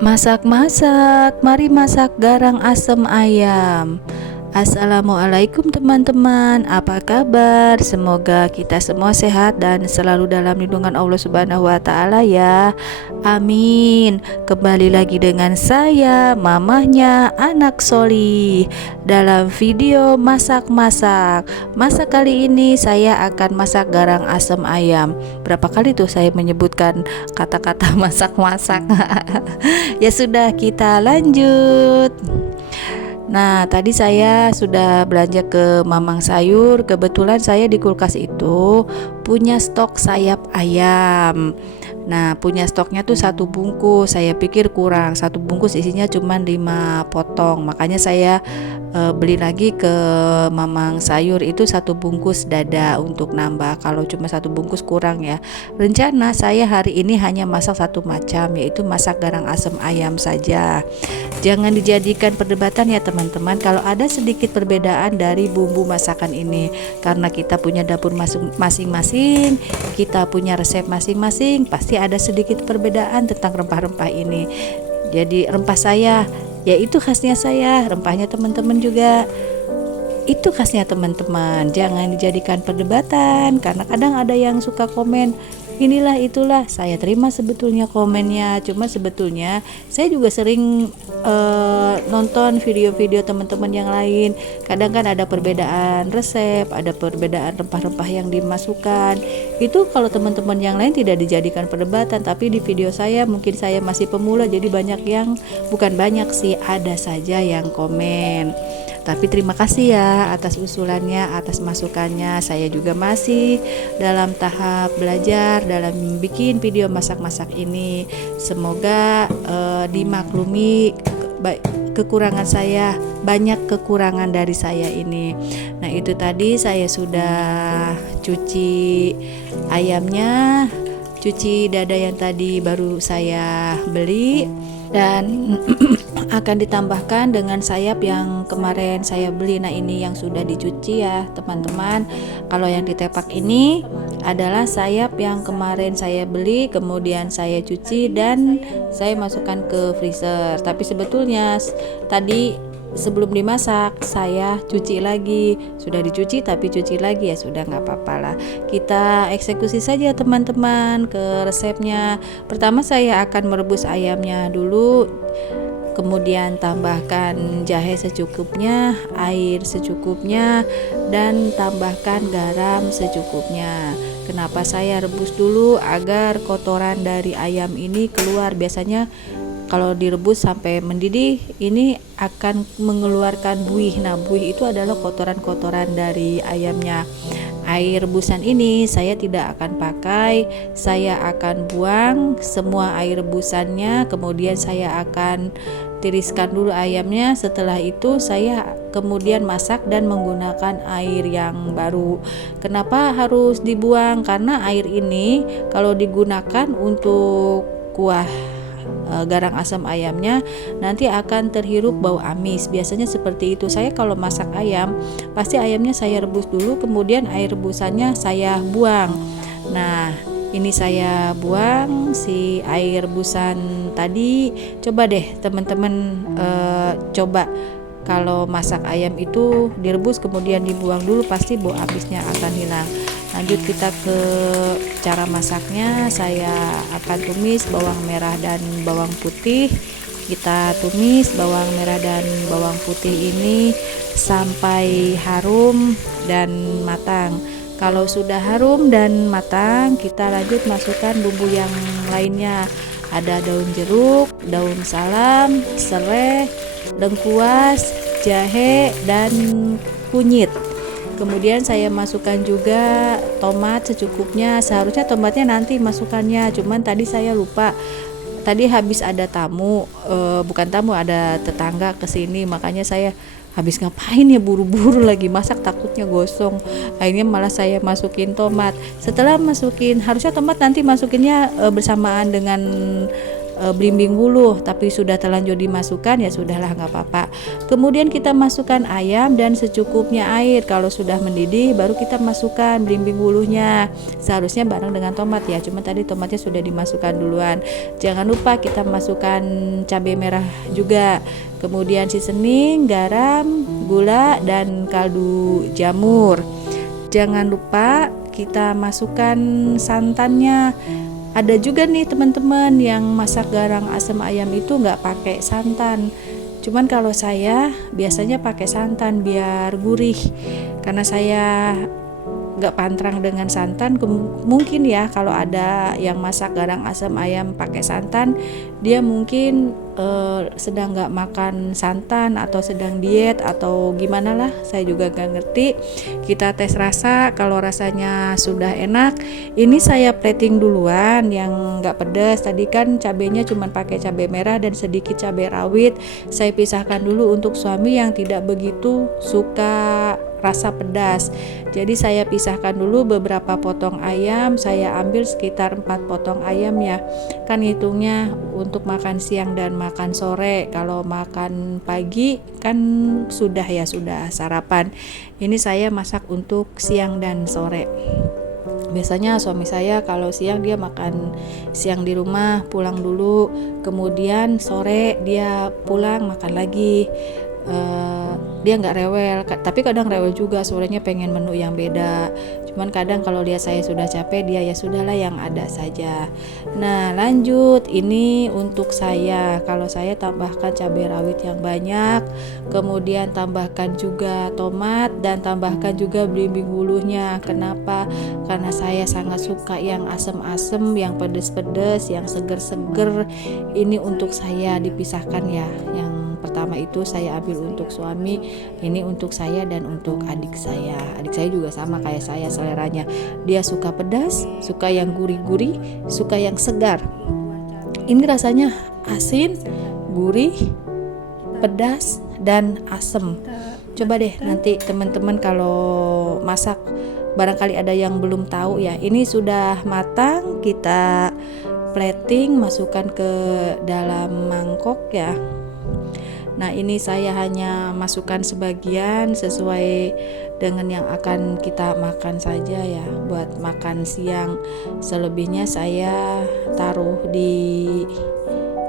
Masak-masak, mari masak garang asem ayam. Assalamualaikum teman-teman, apa kabar? Semoga kita semua sehat dan selalu dalam lindungan Allah Subhanahu wa Ta'ala ya. Amin. Kembali lagi dengan saya, mamahnya anak Soli, dalam video masak-masak. Masak kali ini saya akan masak garang asem ayam. Berapa kali tuh saya menyebutkan kata-kata masak-masak? Ya sudah, kita lanjut. Nah, tadi saya sudah belanja ke Mamang Sayur. Kebetulan saya di kulkas itu punya stok sayap ayam. Nah, punya stoknya tuh satu bungkus. Saya pikir kurang. Satu bungkus isinya cuma 5 potong. Makanya saya beli lagi ke Mamang Sayur itu satu bungkus dada untuk nambah. Kalau cuma satu bungkus kurang ya. Rencana saya hari ini hanya masak satu macam, yaitu masak garang asem ayam saja. Jangan dijadikan perdebatan ya teman-teman kalau ada sedikit perbedaan dari bumbu masakan ini, karena kita punya dapur masing-masing, kita punya resep masing-masing, pasti ada sedikit perbedaan tentang rempah-rempah ini. Jadi rempah saya yaitu khasnya saya, rempahnya teman-teman juga itu khasnya teman-teman. Jangan dijadikan perdebatan, karena kadang ada yang suka komen inilah itulah. Saya terima sebetulnya komennya, cuma sebetulnya saya juga sering nonton video-video teman-teman yang lain. Kadang kan ada perbedaan resep, ada perbedaan rempah-rempah yang dimasukkan. Itu kalau teman-teman yang lain tidak dijadikan perdebatan, tapi di video saya mungkin saya masih pemula, jadi banyak yang, bukan banyak sih, ada saja yang komen. Tapi terima kasih ya atas usulannya, atas masukannya. Saya juga masih dalam tahap belajar dalam bikin video masak-masak ini. Semoga dimaklumi kekurangan saya, banyak kekurangan dari saya ini. Nah, itu tadi saya sudah cuci ayamnya, cuci dada yang tadi baru saya beli, dan akan ditambahkan dengan sayap yang kemarin saya beli. Nah, ini yang sudah dicuci ya teman-teman. Kalau yang ditepak ini adalah sayap yang kemarin saya beli, kemudian saya cuci dan saya masukkan ke freezer. Tapi sebetulnya tadi sebelum dimasak saya cuci lagi, sudah dicuci tapi cuci lagi, ya sudah, nggak apa-apa lah. Kita eksekusi saja teman-teman ke resepnya. Pertama saya akan merebus ayamnya dulu, kemudian tambahkan jahe secukupnya, air secukupnya, dan tambahkan garam secukupnya. Kenapa saya rebus dulu? Agar kotoran dari ayam ini keluar. Biasanya kalau direbus sampai mendidih ini akan mengeluarkan buih. Nah, buih itu adalah kotoran-kotoran dari ayamnya. Air rebusan ini saya tidak akan pakai, saya akan buang semua air rebusannya, kemudian saya akan tiriskan dulu ayamnya. Setelah itu saya kemudian masak dan menggunakan air yang baru. Kenapa harus dibuang? Karena air ini kalau digunakan untuk kuah garang asam ayamnya nanti akan terhirup bau amis. Biasanya seperti itu. Saya kalau masak ayam pasti ayamnya saya rebus dulu, kemudian air rebusannya saya buang. Nah, ini saya buang si air rebusan tadi. Coba deh teman-teman coba kalau masak ayam itu direbus kemudian dibuang dulu, pasti bau amisnya akan hilang. Lanjut kita ke cara masaknya. Saya akan tumis bawang merah dan bawang putih. Kita tumis bawang merah dan bawang putih ini sampai harum dan matang. Kalau sudah harum dan matang, kita lanjut masukkan bumbu yang lainnya. Ada daun jeruk, daun salam, serai, lengkuas, jahe, dan kunyit. Kemudian saya masukkan juga tomat secukupnya. Seharusnya tomatnya nanti masukannya, cuman tadi saya lupa. Tadi habis ada tamu, bukan tamu, ada tetangga kesini, makanya saya habis ngapain ya, buru-buru lagi masak takutnya gosong. Akhirnya malah saya masukin tomat. Setelah masukin, harusnya tomat nanti masukinnya bersamaan dengan belimbing wuluh, tapi sudah terlanjur dimasukkan, ya sudahlah, nggak apa-apa. Kemudian kita masukkan ayam dan secukupnya air. Kalau sudah mendidih baru kita masukkan belimbing wuluhnya, seharusnya bareng dengan tomat ya, cuma tadi tomatnya sudah dimasukkan duluan. Jangan lupa kita masukkan cabai merah juga, kemudian seasoning, garam, gula, dan kaldu jamur. Jangan lupa kita masukkan santannya. Ada juga nih teman-teman yang masak garang asam ayam itu nggak pakai santan. Cuman kalau saya biasanya pakai santan biar gurih. Karena saya nggak pantrang dengan santan, mungkin ya kalau ada yang masak garang asam ayam pakai santan, dia mungkin sedang nggak makan santan atau sedang diet atau gimana lah, saya juga nggak ngerti. Kita tes rasa, kalau rasanya sudah enak, ini saya plating duluan yang nggak pedas. Tadi kan cabenya cuma pakai cabai merah dan sedikit cabai rawit, saya pisahkan dulu untuk suami yang tidak begitu suka rasa pedas. Jadi saya pisahkan dulu beberapa potong ayam, saya ambil sekitar 4 potong ayam ya. Kan hitungnya untuk makan siang dan makan sore. Kalau makan pagi kan sudah sarapan. Ini saya masak untuk siang dan sore. Biasanya suami saya kalau siang dia makan siang di rumah, pulang dulu, kemudian sore dia pulang makan lagi. Dia nggak rewel, tapi kadang rewel juga, sorenya pengen menu yang beda. Cuman kadang kalau lihat saya sudah capek, dia ya sudahlah yang ada saja. Nah lanjut, ini untuk saya, kalau saya tambahkan cabai rawit yang banyak, kemudian tambahkan juga tomat dan tambahkan juga belimbing wuluhnya. Kenapa? Karena saya sangat suka yang asem-asem, yang pedes-pedes, yang seger-seger. Ini untuk saya dipisahkan ya. Yang pertama itu saya ambil untuk suami, ini untuk saya dan untuk adik saya. Adik saya juga sama kayak saya seleranya, dia suka pedas, suka yang gurih-gurih, suka yang segar. Ini rasanya asin, gurih, pedas, dan asem. Coba deh nanti teman-teman kalau masak, barangkali ada yang belum tahu ya. Ini sudah matang, kita plating, masukkan ke dalam mangkok ya. Nah ini saya hanya masukkan sebagian sesuai dengan yang akan kita makan saja ya, buat makan siang. Selebihnya saya taruh di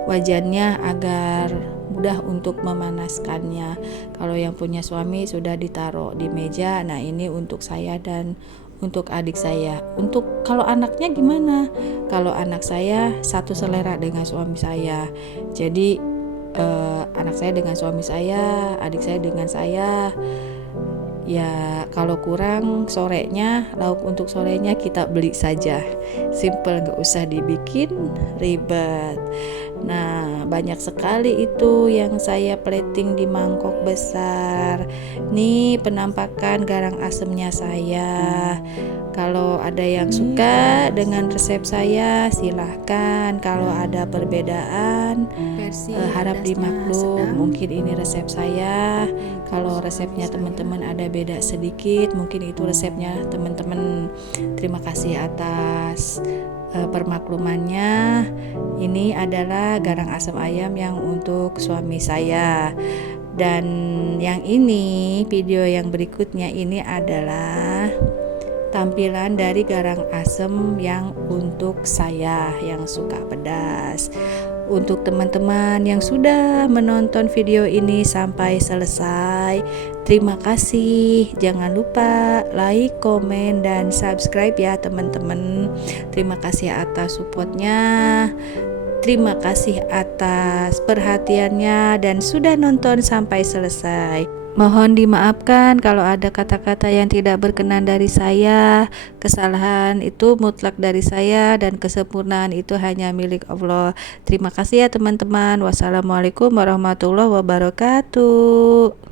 wajannya agar mudah untuk memanaskannya. Kalau yang punya suami sudah ditaruh di meja. Nah ini untuk saya dan untuk adik saya. Untuk kalau anaknya gimana? Kalau anak saya satu selera dengan suami saya. Jadi anak saya dengan suami saya, adik saya dengan saya. Ya kalau kurang sorenya, lauk untuk sorenya kita beli saja, simple, nggak usah dibikin ribet. Nah banyak sekali itu yang saya plating di mangkok besar. Nih penampakan garang asemnya saya. Kalau ada yang suka dengan resep saya silahkan. Kalau ada perbedaan harap dimaklum. Mungkin ini resep saya. Kalau resepnya teman-teman ada beda sedikit, mungkin itu resepnya teman-teman. Terima kasih atas permaklumannya. Ini adalah garang asam ayam yang untuk suami saya. Dan yang ini, video yang berikutnya ini adalah tampilan dari garang asem yang untuk saya yang suka pedas. Untuk teman-teman yang sudah menonton video ini sampai selesai, terima kasih. Jangan lupa like, komen, dan subscribe ya teman-teman. Terima kasih atas supportnya. Terima kasih atas perhatiannya dan sudah nonton sampai selesai. Mohon dimaafkan kalau ada kata-kata yang tidak berkenan dari saya. Kesalahan itu mutlak dari saya dan kesempurnaan itu hanya milik Allah. Terima kasih ya teman-teman. Wassalamualaikum warahmatullahi wabarakatuh.